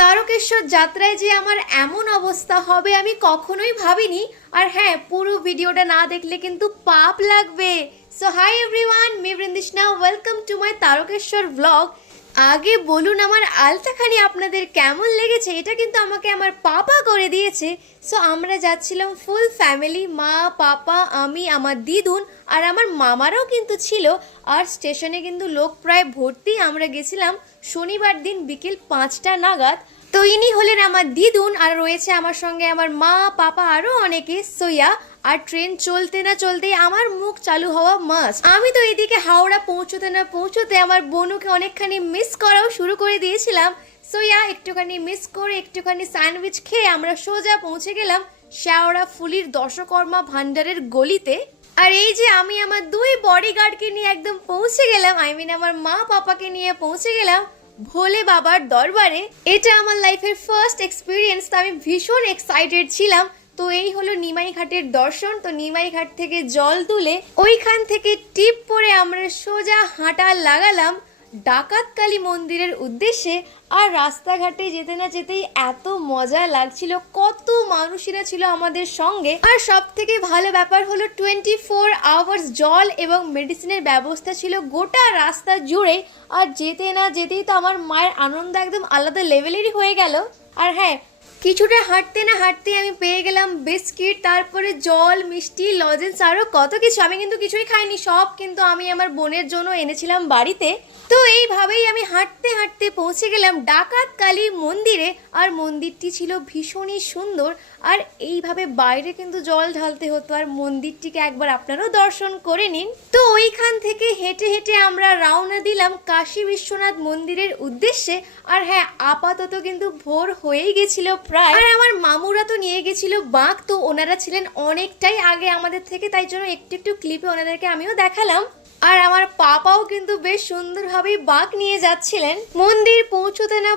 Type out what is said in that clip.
তারকেশ্বর যাত্রায় যে আমার এমন অবস্থা হবে আমি কখনোই ভাবিনি। আর হ্যাঁ, পুরো ভিডিওটা না দেখলে কিন্তু পাপ লাগবে। So hi everyone, me Brindishna, welcome to my Tarakeswar blog. আগে বলুন আমার আলতাখানি আপনাদের কেমন লেগেছে, এটা কিন্তু আমাকে আমার পাপা করে দিয়েছে। সো আমরা যাচ্ছিলাম ফুল ফ্যামিলি, মা, পাপা, আমি, আমার দিদুন আর আমার মামারাও কিন্তু ছিল। আর স্টেশনে কিন্তু লোক প্রায় ভর্তি। আমরা গেছিলাম শনিবার দিন বিকেল 5টা নাগাদ। তো ইনি হলেন আমার দিদুন, আর রয়েছে আমার সঙ্গে আমার মা, পাপা, আরো অনেকে। সোয়া আর ট্রেন চলতে না চলতেই আমার মুখ চালু হওয়া মাস্ট। আমি তো এদিকে হাওড়া পৌঁছতে না পৌঁছতে আমার বোনুকে অনেকখানি মিস করাও শুরু করে দিয়েছিলাম। সোয়া একটুখানি মিস করে একটুখানি স্যান্ডউইচ খেয়ে আমরা সোজা পৌঁছে গেলাম শেওড়া ফুলির দশকর্মা ভান্ডারের গলিতে। আর এই যে আমি আমার দুই বডিগার্ডকে নিয়ে একদম পৌঁছে গেলাম, আমার মা পাপাকে নিয়ে পৌঁছে গেলাম ভোলে বাবার দরবারে। এটা আমার লাইফের ফার্স্ট এক্সপিরিয়েন্স, তো আমি ভীষণ এক্সাইটেড ছিলাম। তো এই হলো নিমাই ঘাটের দর্শন। তো নিমাই ঘাট থেকে জল তুলে ওইখান থেকে টিপ পরে আমরা সোজা হাঁটা লাগালাম ডাকাতকালী মন্দিরের উদ্দেশ্যে। আর রাস্তাঘাটে যেতে না যেতেই এত মজা লাগছিল, কত মানুষেরা ছিল আমাদের সঙ্গে। আর সব থেকে ভালো ব্যাপার হলো 24 আওয়ার্স জল এবং মেডিসিনের ব্যবস্থা ছিল গোটা রাস্তা জুড়ে। আর যেতে না যেতেই তো আমার মায়ের আনন্দ একদম আলাদা লেভেলেরই হয়ে গেল। আর হ্যাঁ, কিছুটা হাঁটতে না হাঁটতে আমি পেয়ে গেলাম বিস্কিট, তারপরে জল, মিষ্টি, লজেন্স, আরও কত কিছু। আমি কিন্তু কিছুই খাইনি, সব কিন্তু আমি আমার বোনের জন্য এনেছিলাম বাড়িতে। তো এইভাবেই আমি হাঁটতে হাঁটতে পৌঁছে গেলাম ডাকাত কালী মন্দিরে। আর মন্দিরটি ছিল ভীষণই সুন্দর। আর এইভাবে বাইরে কিন্তু জল ঢালতে হতো, আর মন্দিরটিকে একবার আপনারাও দর্শন করে নিন। তো ওইখান থেকে হেঁটে হেঁটে আমরা রওনা দিলাম কাশী বিশ্বনাথ মন্দিরের উদ্দেশ্যে। আর হ্যাঁ, আপাতত কিন্তু ভোর হয়েই গেছিল প্রায়। আর আমার মামুরা তো নিয়ে গেছিল বাঁক, তো ওনারা ছিলেন অনেকটাই আগে আমাদের থেকে, তাই জন্য একটু একটু ক্লিপে ওনাদেরকে আমিও দেখালাম। আর আমার পাপাও কিন্তু বেশ সুন্দরভাবেই বাঁক নিয়ে যাচ্ছিলেন। মন্দির পৌঁছতে না